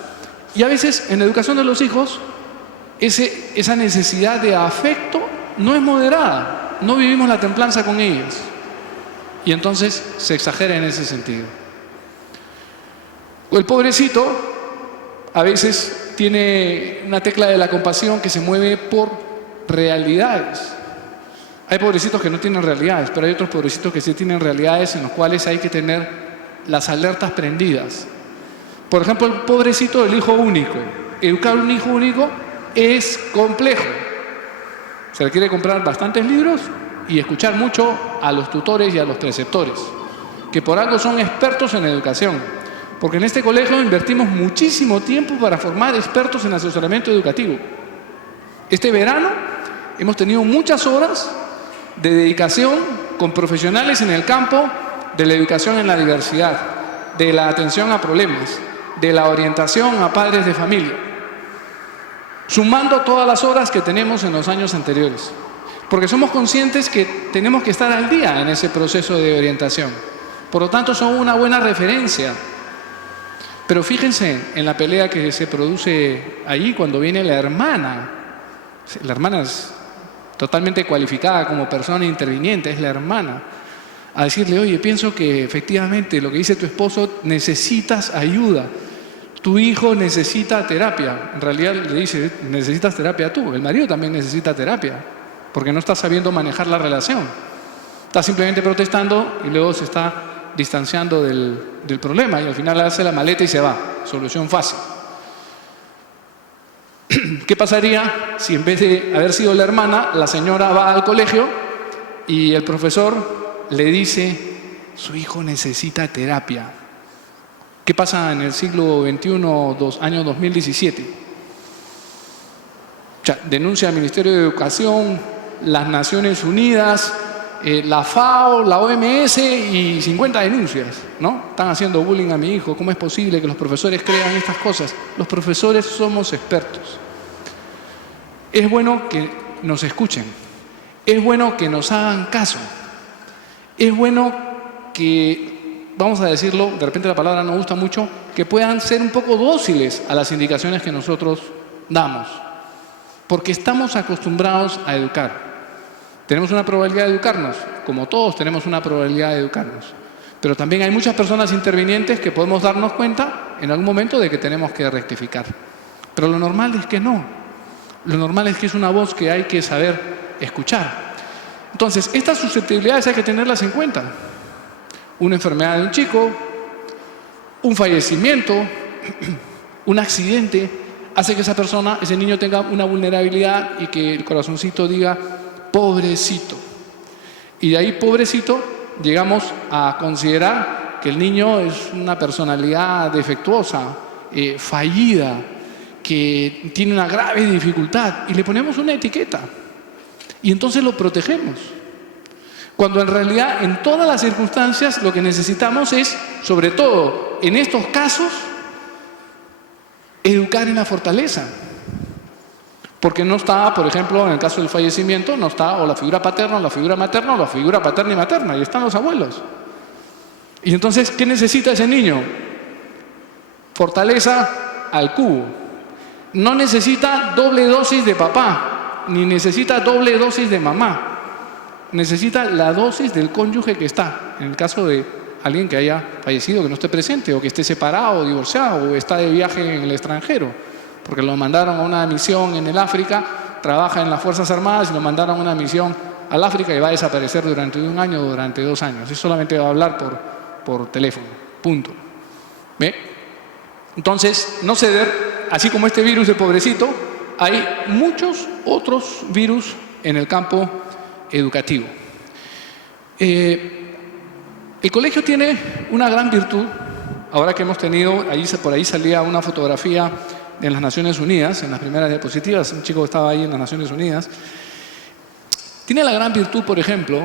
Y a veces en la educación de los hijos, esa necesidad de afecto no es moderada. No vivimos la templanza con ellas. Y entonces se exagera en ese sentido. El pobrecito a veces tiene una tecla de la compasión que se mueve por realidades. Hay pobrecitos que no tienen realidades, pero hay otros pobrecitos que sí tienen realidades en los cuales hay que tener las alertas prendidas. Por ejemplo, el pobrecito del hijo único. Educar un hijo único es complejo. Se requiere comprar bastantes libros y escuchar mucho a los tutores y a los preceptores, que por algo son expertos en educación. Porque en este colegio invertimos muchísimo tiempo para formar expertos en asesoramiento educativo. Este verano hemos tenido muchas horas de dedicación con profesionales en el campo de la educación en la diversidad, de la atención a problemas, de la orientación a padres de familia, sumando todas las horas que tenemos en los años anteriores, porque somos conscientes que tenemos que estar al día en ese proceso de orientación. Por lo tanto, son una buena referencia. Pero fíjense en la pelea que se produce allí cuando viene la hermana. La hermana es totalmente cualificada como persona interviniente, es la hermana, a decirle: oye, pienso que efectivamente lo que dice tu esposo, necesitas ayuda. Tu hijo necesita terapia. En realidad le dice: necesitas terapia tú. El marido también necesita terapia, porque no está sabiendo manejar la relación. Está simplemente protestando y luego se está distanciando del problema y al final hace la maleta y se va. Solución fácil. ¿Qué pasaría si en vez de haber sido la hermana, la señora va al colegio y el profesor le dice: su hijo necesita terapia? ¿Qué pasa en el siglo XXI, año 2017? Denuncia al Ministerio de Educación, las Naciones Unidas, la FAO, la OMS y 50 denuncias, ¿no? Están haciendo bullying a mi hijo. ¿Cómo es posible que los profesores crean estas cosas? Los profesores somos expertos. Es bueno que nos escuchen. Es bueno que nos hagan caso. Es bueno que, vamos a decirlo, de repente la palabra no gusta mucho, que puedan ser un poco dóciles a las indicaciones que nosotros damos. Porque estamos acostumbrados a educar. Tenemos una probabilidad de educarnos, como todos tenemos una probabilidad de educarnos. Pero también hay muchas personas intervinientes que podemos darnos cuenta en algún momento de que tenemos que rectificar. Pero lo normal es que no. Lo normal es que es una voz que hay que saber escuchar. Entonces, estas susceptibilidades hay que tenerlas en cuenta. Una enfermedad de un chico, un fallecimiento, un accidente, hace que esa persona, ese niño tenga una vulnerabilidad y que el corazoncito diga: pobrecito. Y de ahí, pobrecito, llegamos a considerar que el niño es una personalidad defectuosa, fallida, que tiene una grave dificultad, y le ponemos una etiqueta. Y entonces lo protegemos. Cuando en realidad, en todas las circunstancias, lo que necesitamos es, sobre todo en estos casos, educar en la fortaleza. Porque no está, por ejemplo, en el caso del fallecimiento, no está o la figura paterna o la figura materna o la figura paterna y materna, y están los abuelos. Y entonces, ¿qué necesita ese niño? Fortaleza al cubo. No necesita doble dosis de papá, ni necesita doble dosis de mamá. Necesita la dosis del cónyuge que está. En el caso de alguien que haya fallecido, que no esté presente, o que esté separado, divorciado, o está de viaje en el extranjero, porque lo mandaron a una misión en el África, trabaja en las Fuerzas Armadas y lo mandaron a una misión al África y va a desaparecer durante 1 año o durante 2 años. Y solamente va a hablar por teléfono. Punto. ¿Ve? Entonces, no ceder, así como este virus de pobrecito, hay muchos otros virus en el campo educativo. El colegio tiene una gran virtud. Ahora que hemos tenido, por ahí salía una fotografía en las Naciones Unidas, en las primeras diapositivas, un chico que estaba ahí en las Naciones Unidas. Tiene la gran virtud, por ejemplo,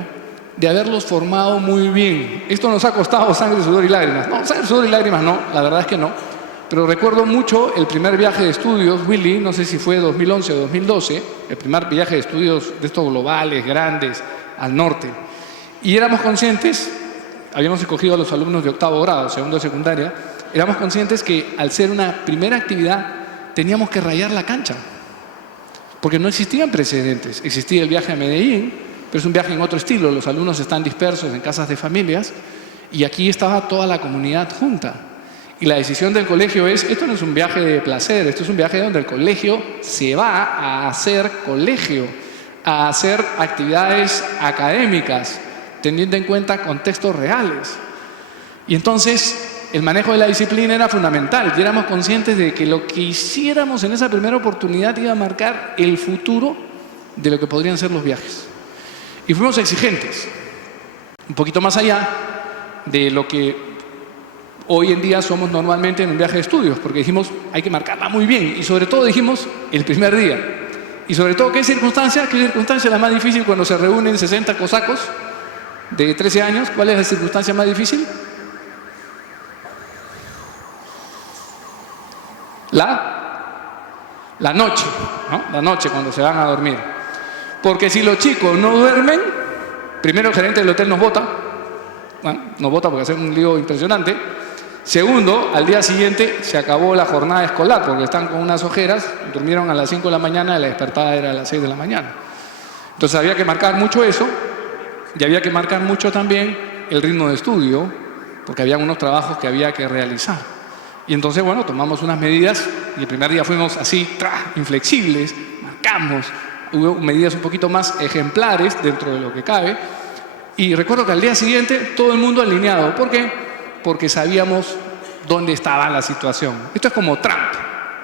de haberlos formado muy bien. Esto nos ha costado sangre, sudor y lágrimas. No, sangre, sudor y lágrimas no, la verdad es que no. Pero recuerdo mucho el primer viaje de estudios, Willy, no sé si fue 2011 o 2012, el primer viaje de estudios de estos globales, grandes, al norte. Y éramos conscientes, habíamos escogido a los alumnos de 8º grado, segundo de secundaria, éramos conscientes que al ser una primera actividad teníamos que rayar la cancha, porque no existían precedentes. Existía el viaje a Medellín, pero es un viaje en otro estilo, los alumnos están dispersos en casas de familias, y aquí estaba toda la comunidad junta. Y la decisión del colegio es: esto no es un viaje de placer, esto es un viaje donde el colegio se va a hacer colegio, a hacer actividades académicas, teniendo en cuenta contextos reales. Y entonces el manejo de la disciplina era fundamental y éramos conscientes de que lo que hiciéramos en esa primera oportunidad iba a marcar el futuro de lo que podrían ser los viajes. Y fuimos exigentes, un poquito más allá de lo que hoy en día somos normalmente en un viaje de estudios, porque dijimos, hay que marcarla muy bien, y sobre todo dijimos, el primer día. Y sobre todo, ¿qué circunstancia? ¿Qué circunstancia es la más difícil cuando se reúnen 60 cosacos de 13 años? ¿Cuál es la circunstancia más difícil? La noche, ¿no? La noche cuando se van a dormir. Porque si los chicos no duermen, primero el gerente del hotel nos bota, bueno, nos bota porque hace un lío impresionante. Segundo, al día siguiente se acabó la jornada escolar porque están con unas ojeras, durmieron a las 5 de la mañana y la despertada era a las 6 de la mañana. Entonces había que marcar mucho eso y había que marcar mucho también el ritmo de estudio porque había unos trabajos que había que realizar. Y entonces, bueno, tomamos unas medidas y el primer día fuimos así, inflexibles, marcamos, hubo medidas un poquito más ejemplares dentro de lo que cabe. Y recuerdo que al día siguiente todo el mundo alineado. ¿Por qué? Porque sabíamos dónde estaba la situación. Esto es como Trump,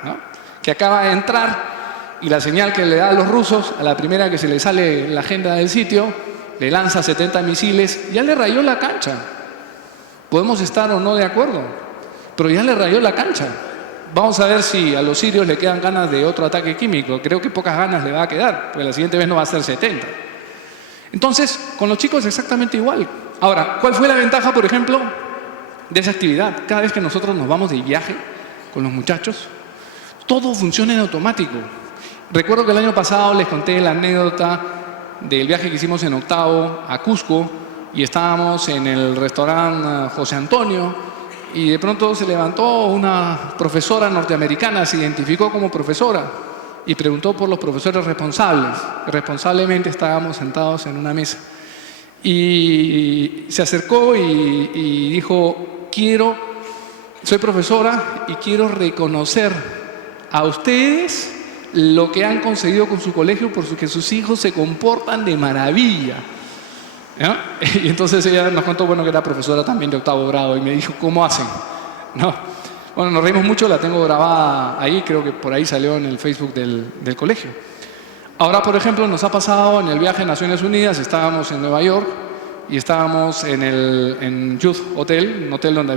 ¿no? Que acaba de entrar y la señal que le da a los rusos, a la primera que se le sale la agenda del sitio, le lanza 70 misiles, ya le rayó la cancha. Podemos estar o no de acuerdo, pero ya le rayó la cancha. Vamos a ver si a los sirios le quedan ganas de otro ataque químico. Creo que pocas ganas le va a quedar, porque la siguiente vez no va a ser 70. Entonces, con los chicos exactamente igual. Ahora, ¿cuál fue la ventaja, por ejemplo, de esa actividad? Cada vez que nosotros nos vamos de viaje con los muchachos, todo funciona en automático. Recuerdo que el año pasado les conté la anécdota del viaje que hicimos en octavo a Cusco y estábamos en el restaurante José Antonio y de pronto se levantó una profesora norteamericana, se identificó como profesora y preguntó por los profesores responsables. Responsablemente estábamos sentados en una mesa. Y se acercó y dijo, soy profesora y quiero reconocer a ustedes lo que han conseguido con su colegio porque sus hijos se comportan de maravilla. ¿No? Y entonces ella nos contó, bueno, que era profesora también de octavo grado y me dijo, ¿cómo hacen? ¿No? Bueno, nos reímos mucho, la tengo grabada ahí, creo que por ahí salió en el Facebook del colegio. Ahora, por ejemplo, nos ha pasado en el viaje a Naciones Unidas, estábamos en Nueva York y estábamos en Youth Hotel, un hotel donde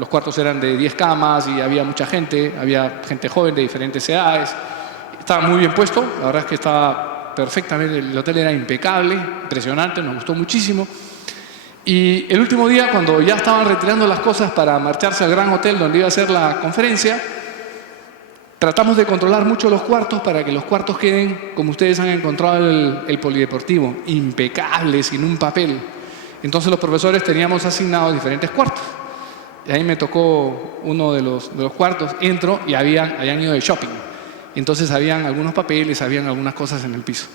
los cuartos eran de 10 camas y había mucha gente, había gente joven de diferentes edades. Estaba muy bien puesto, la verdad es que estaba perfectamente, el hotel era impecable, impresionante, nos gustó muchísimo. Y el último día, cuando ya estaban retirando las cosas para marcharse al gran hotel donde iba a ser la conferencia, tratamos de controlar mucho los cuartos para que los cuartos queden como ustedes han encontrado el polideportivo, impecable, sin un papel. Entonces los profesores teníamos asignados diferentes cuartos. Y ahí me tocó uno de los cuartos, entro y habían ido de shopping. Entonces habían algunos papeles, habían algunas cosas en el piso.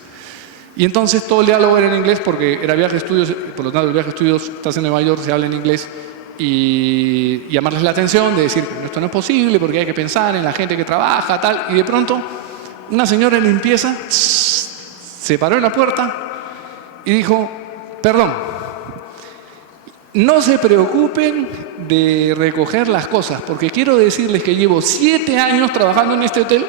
Y entonces todo el diálogo era en inglés porque era viaje de estudios, por lo tanto el viaje de estudios, estás en Nueva York, se habla en inglés. Y llamarles la atención de decir, esto no es posible porque hay que pensar en la gente que trabaja, tal. Y de pronto, una señora de limpieza se paró en la puerta y dijo, perdón, no se preocupen de recoger las cosas, porque quiero decirles que llevo 7 años trabajando en este hotel.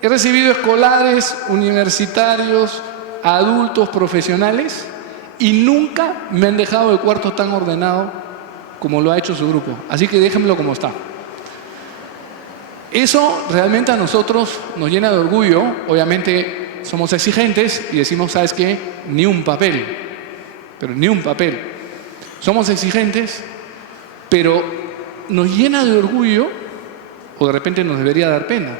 He recibido escolares, universitarios, adultos, profesionales, y nunca me han dejado el cuarto tan ordenado como lo ha hecho su grupo. Así que déjenmelo como está. Eso realmente a nosotros nos llena de orgullo. Obviamente somos exigentes y decimos, ¿sabes qué? Ni un papel. Pero ni un papel. Somos exigentes, pero nos llena de orgullo, o de repente nos debería dar pena.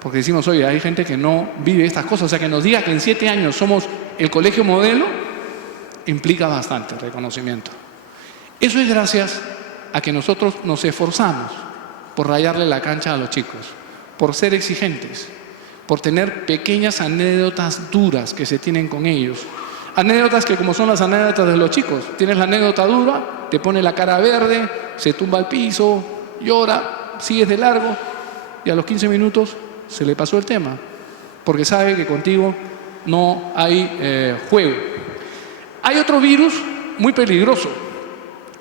Porque decimos, oye, hay gente que no vive estas cosas. O sea, que nos diga que en 7 años somos el colegio modelo, implica bastante reconocimiento. Eso es gracias a que nosotros nos esforzamos por rayarle la cancha a los chicos, por ser exigentes, por tener pequeñas anécdotas duras que se tienen con ellos. Anécdotas que, como son las anécdotas de los chicos, tienes la anécdota dura, te pone la cara verde, se tumba al piso, llora, sigues de largo y a los 15 minutos se le pasó el tema, porque sabe que contigo no hay juego. Hay otro virus muy peligroso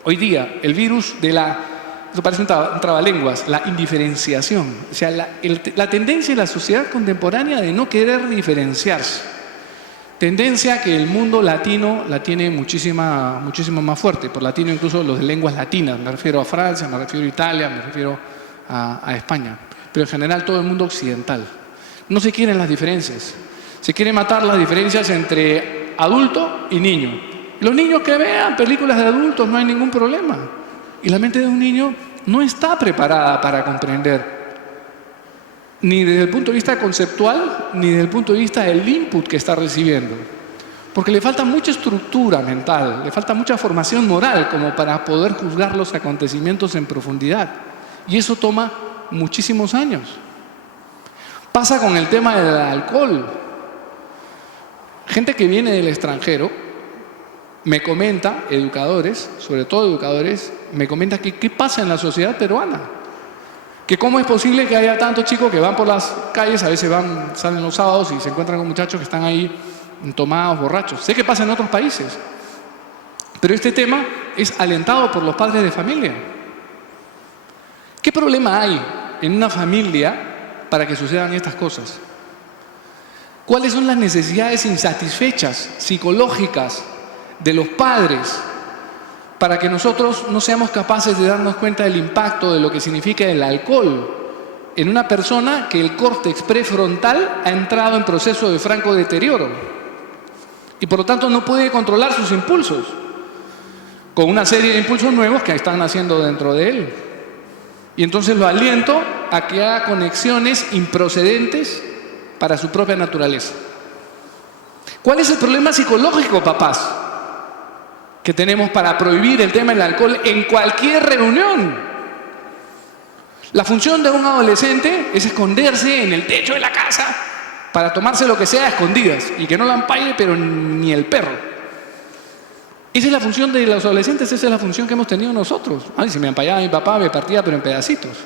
Hoy día, el virus de eso parece un trabalenguas, la indiferenciación. O sea, la tendencia de la sociedad contemporánea de no querer diferenciarse. Tendencia que el mundo latino la tiene muchísimo más fuerte. Por latino incluso los de lenguas latinas. Me refiero a Francia, me refiero a Italia, me refiero a España. Pero en general todo el mundo occidental. No se quieren las diferencias. Se quiere matar las diferencias entre adulto y niño. Los niños que vean películas de adultos no hay ningún problema. Y la mente de un niño no está preparada para comprender, ni desde el punto de vista conceptual, ni desde el punto de vista del input que está recibiendo. Porque le falta mucha estructura mental, le falta mucha formación moral como para poder juzgar los acontecimientos en profundidad. Y eso toma muchísimos años. Pasa con el tema del alcohol. Gente que viene del extranjero me comenta, educadores, sobre todo educadores, me comenta que qué pasa en la sociedad peruana. Que cómo es posible que haya tantos chicos que van por las calles, a veces salen los sábados y se encuentran con muchachos que están ahí tomados, borrachos. Sé que pasa en otros países, pero este tema es alentado por los padres de familia. ¿Qué problema hay en una familia para que sucedan estas cosas? ¿Cuáles son las necesidades insatisfechas, psicológicas, de los padres para que nosotros no seamos capaces de darnos cuenta del impacto de lo que significa el alcohol en una persona que el córtex prefrontal ha entrado en proceso de franco deterioro y por lo tanto no puede controlar sus impulsos con una serie de impulsos nuevos que están naciendo dentro de él? Y entonces lo aliento a que haga conexiones improcedentes para su propia naturaleza. ¿Cuál es el problema psicológico, papás, que tenemos para prohibir el tema del alcohol en cualquier reunión? La función de un adolescente es esconderse en el techo de la casa para tomarse lo que sea a escondidas y que no la empalle, pero ni el perro. Esa es la función de los adolescentes, esa es la función que hemos tenido nosotros. Ay, si me empallaba mi papá, me partía, pero en pedacitos.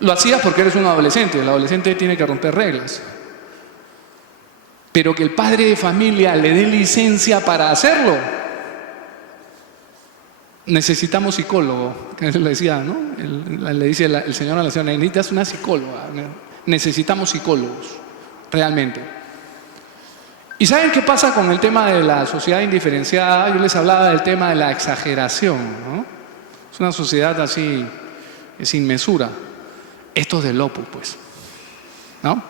Lo hacías porque eres un adolescente, el adolescente tiene que romper reglas. Pero que el padre de familia le dé licencia para hacerlo. Necesitamos psicólogo, que le decía, ¿no? Le dice el señor a la señora, necesitas una psicóloga. Necesitamos psicólogos, realmente. ¿Y saben qué pasa con el tema de la sociedad indiferenciada? Yo les hablaba del tema de la exageración, ¿no? Es una sociedad así, sin mesura. Estos del Opus, pues, ¿no?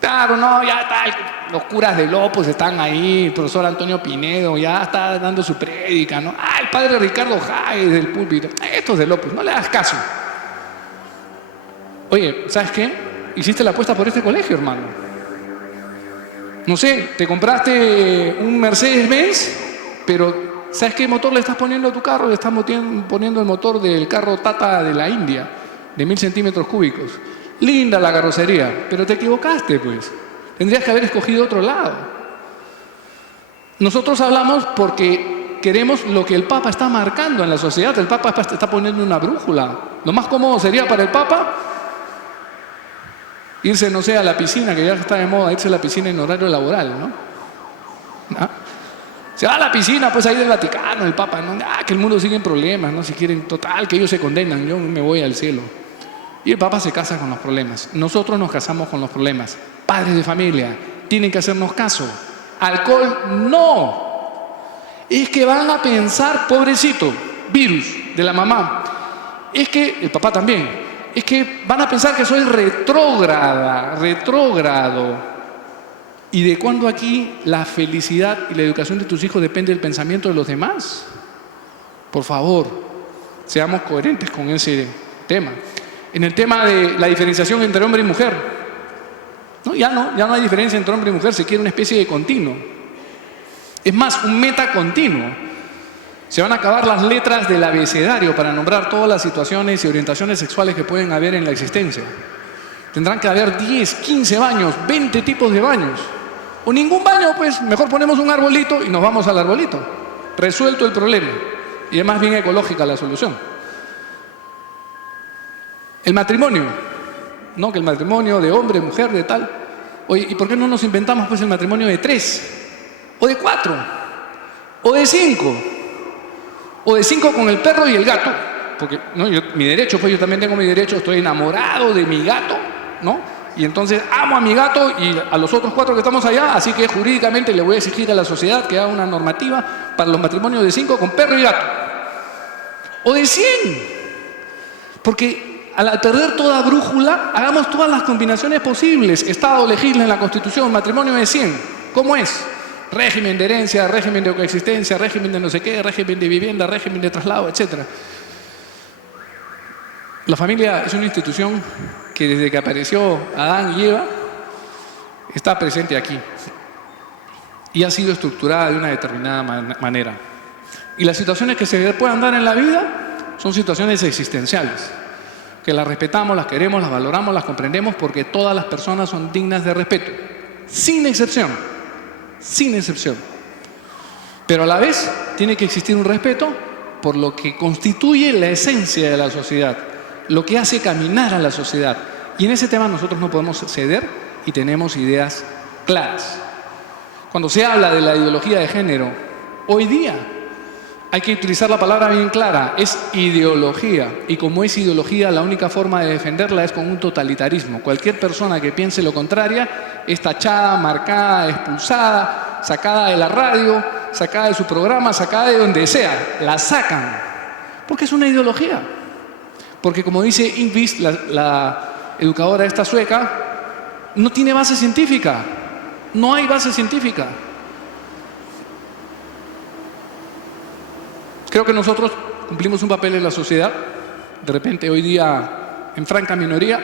Claro, no, ya está, los curas del Opus están ahí, el profesor Antonio Pinedo ya está dando su prédica, ¿no? El padre Ricardo Jaez del púlpito. Estos del Opus, no le hagas caso. Oye, ¿sabes qué? Hiciste la apuesta por este colegio, hermano. No sé, te compraste un Mercedes-Benz, pero ¿sabes qué motor le estás poniendo a tu carro? Le estás poniendo el motor del carro Tata de la India, de 1000 centímetros cúbicos. Linda la carrocería, pero te equivocaste, pues. Tendrías que haber escogido otro lado. Nosotros hablamos porque queremos lo que el Papa está marcando en la sociedad. El Papa está poniendo una brújula. Lo más cómodo sería para el Papa irse, no sé, a la piscina, que ya está de moda, irse a la piscina en horario laboral, ¿no? ¿Ah? Se va a la piscina, pues ahí del Vaticano, el Papa, ¿no? Que el mundo sigue en problemas, ¿no? Si quieren, total, que ellos se condenan, yo me voy al cielo. Y el Papa se casa con los problemas. Nosotros nos casamos con los problemas. Padres de familia, tienen que hacernos caso. Alcohol, no. Es que van a pensar, pobrecito, virus de la mamá. Es que, el papá también, es que van a pensar que soy retrógrado. ¿Y de cuándo aquí la felicidad y la educación de tus hijos depende del pensamiento de los demás? Por favor, seamos coherentes con ese tema. En el tema de la diferenciación entre hombre y mujer, ¿no? Ya no hay diferencia entre hombre y mujer, se quiere una especie de continuo. Es más, un metacontinuo. Se van a acabar las letras del abecedario para nombrar todas las situaciones y orientaciones sexuales que pueden haber en la existencia. Tendrán que haber 10, 15 baños, 20 tipos de baños. O ningún baño, pues mejor ponemos un arbolito y nos vamos al arbolito. Resuelto el problema. Y es más bien ecológica la solución. El matrimonio, ¿no? Que el matrimonio de hombre, mujer, de tal. Oye, ¿y por qué no nos inventamos pues el matrimonio de 3? O de 4, o de 5, O de 5 con el perro y el gato. Porque ¿no? Mi derecho, pues yo también tengo mi derecho, estoy enamorado de mi gato, ¿no? Y entonces amo a mi gato y a los otros 4 que estamos allá, así que jurídicamente le voy a exigir a la sociedad que haga una normativa para los matrimonios de 5 con perro y gato. O de 100. Porque al perder toda brújula, hagamos todas las combinaciones posibles. Estado legisla en la Constitución, matrimonio de 100. ¿Cómo es? Régimen de herencia, régimen de coexistencia, régimen de no sé qué, régimen de vivienda, régimen de traslado, etc. La familia es una institución que desde que apareció Adán y Eva está presente aquí y ha sido estructurada de una determinada manera. Y las situaciones que se puedan dar en la vida son situaciones existenciales, que las respetamos, las queremos, las valoramos, las comprendemos porque todas las personas son dignas de respeto, sin excepción, sin excepción. Pero a la vez tiene que existir un respeto por lo que constituye la esencia de la sociedad, lo que hace caminar a la sociedad. Y en ese tema nosotros no podemos ceder y tenemos ideas claras. Cuando se habla de la ideología de género, hoy día hay que utilizar la palabra bien clara, es ideología. Y como es ideología, la única forma de defenderla es con un totalitarismo. Cualquier persona que piense lo contrario es tachada, marcada, expulsada, sacada de la radio, sacada de su programa, sacada de donde sea. La sacan, porque es una ideología. Porque como dice Ingvist, la educadora esta sueca, no tiene base científica. No hay base científica. Creo que nosotros cumplimos un papel en la sociedad, de repente hoy día en franca minoría,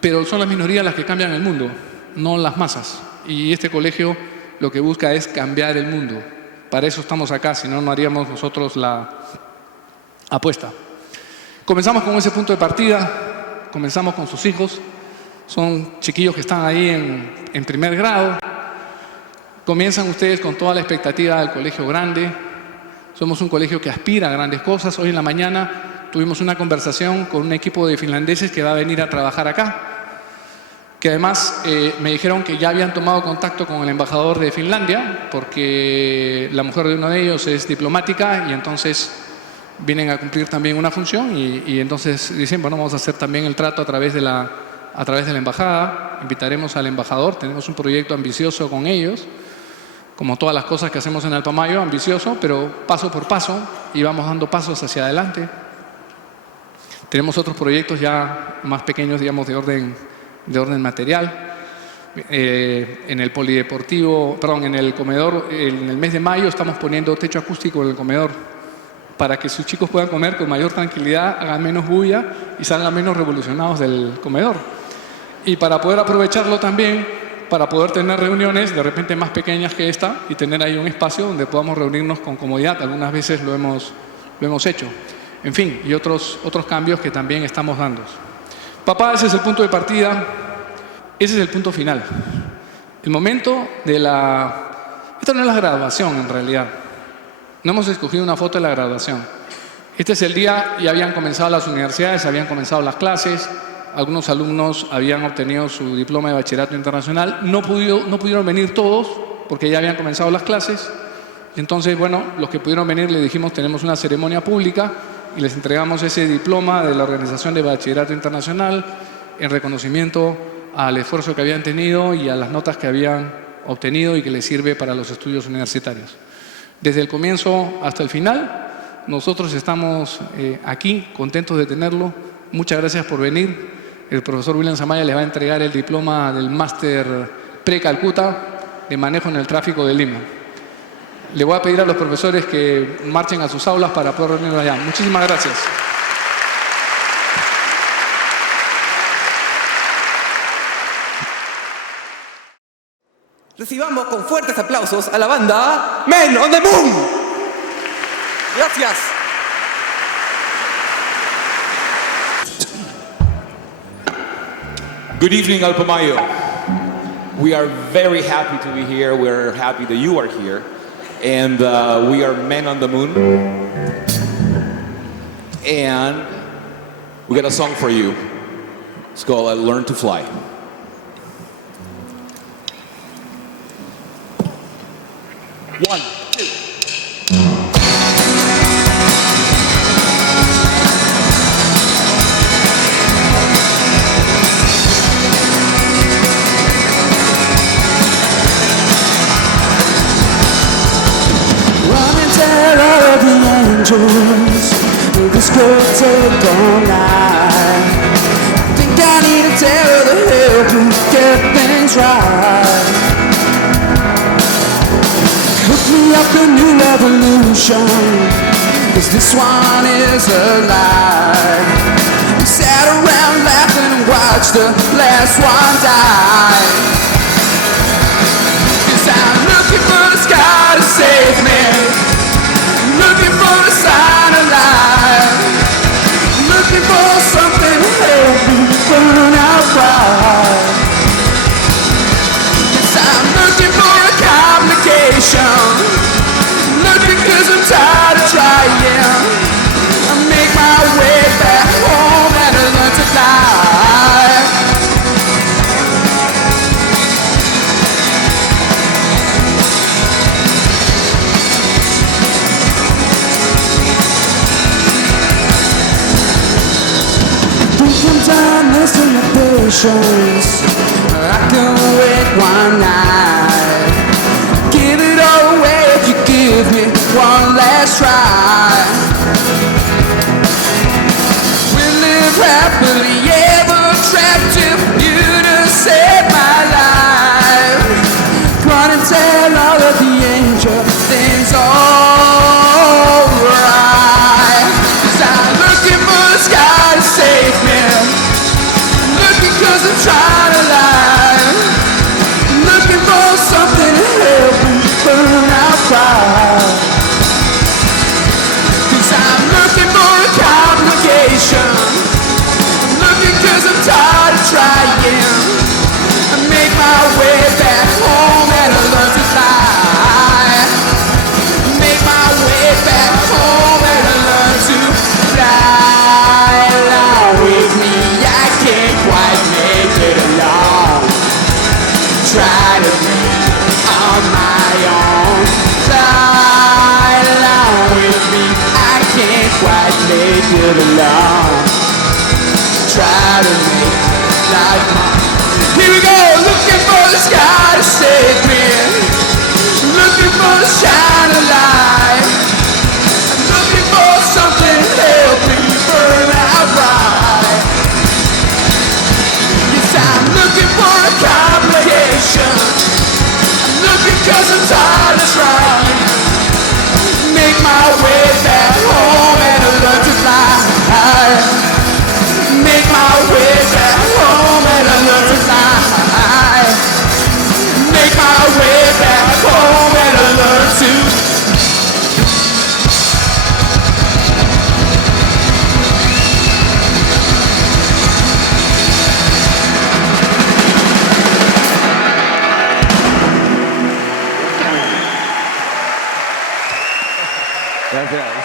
pero son las minorías las que cambian el mundo, no las masas. Y este colegio lo que busca es cambiar el mundo. Para eso estamos acá, si no, no haríamos nosotros la apuesta. Comenzamos con ese punto de partida, comenzamos con sus hijos, son chiquillos que están ahí en primer grado. Comienzan ustedes con toda la expectativa del colegio grande. Somos un colegio que aspira a grandes cosas. Hoy en la mañana tuvimos una conversación con un equipo de finlandeses que va a venir a trabajar acá, que además me dijeron que ya habían tomado contacto con el embajador de Finlandia, porque la mujer de uno de ellos es diplomática y entonces vienen a cumplir también una función y entonces dicen, bueno, vamos a hacer también el trato a través de la embajada. Invitaremos al embajador, tenemos un proyecto ambicioso con ellos, como todas las cosas que hacemos en Alpamayo, ambicioso, pero paso por paso, y vamos dando pasos hacia adelante. Tenemos otros proyectos ya más pequeños, digamos, de orden material. En el polideportivo, perdón, en el comedor, en el mes de mayo estamos poniendo techo acústico en el comedor para que sus chicos puedan comer con mayor tranquilidad, hagan menos bulla y salgan menos revolucionados del comedor. Y para poder aprovecharlo también, para poder tener reuniones de repente más pequeñas que esta y tener ahí un espacio donde podamos reunirnos con comodidad. Algunas veces lo hemos hecho. En fin, y otros cambios que también estamos dando. Papá, ese es el punto de partida, ese es el punto final. El momento de Esta no es la graduación en realidad. No hemos escogido una foto de la graduación. Este es el día, ya habían comenzado las universidades, habían comenzado las clases. Algunos alumnos habían obtenido su diploma de bachillerato internacional. No pudieron venir todos porque ya habían comenzado las clases. Entonces, bueno, los que pudieron venir les dijimos, tenemos una ceremonia pública y les entregamos ese diploma de la Organización de Bachillerato Internacional en reconocimiento al esfuerzo que habían tenido y a las notas que habían obtenido y que les sirve para los estudios universitarios. Desde el comienzo hasta el final, nosotros estamos aquí, contentos de tenerlo. Muchas gracias por venir. El profesor William Zamaya les va a entregar el diploma del máster pre-Calcuta de manejo en el tráfico de Lima. Le voy a pedir a los profesores que marchen a sus aulas para poder reunirnos allá. Muchísimas gracias. Recibamos con fuertes aplausos a la banda Men on the Moon. Gracias. Good evening, Alpamayo. We are very happy to be here. We're happy that you are here. And we are Men on the Moon. And we got a song for you. It's called Learn to Fly. One, two. dangerous. This could take all night. Think I need to tell her to help me get things right. Hook me up a new revolution, 'cause this one is a lie. We sat around laughing and watched the last one die. 'Cause I'm looking for the sky to save me, looking for a sign of life, looking for something to help me burn out right. 'Cause I'm looking for a complication, looking 'cause I'm tired of trying. I make my way back home and I learn to fly. Sometimes missing the patience. I can wait one night. Give it all away if you give me one last try. We live happily ever trapped in you to save my life. Run and tell all of the angel things alright. 'Cause I'm looking for the sky to save me, looking 'cause I'm trying to lie, looking for something to help me burn out right. 'Cause I'm looking for a complication, looking 'cause I'm tired of trying. I make my way back home and I learn to fly. Make my way back home and I learn to fly. Along with me, I can't quite make it alone. Try to make it on my own. Fly along with me, I can't quite make it alone. Try to make it like mine. Here we go, looking for the sky to save me, looking for the shine of light, looking for something to help me burn out right. Yes, I'm looking for a complication, I'm looking 'cause I'm tired of trying. Make my way back home and I learn to fly. Make my way back home and I learn to fly. Make my way back home and I learn to. Gracias.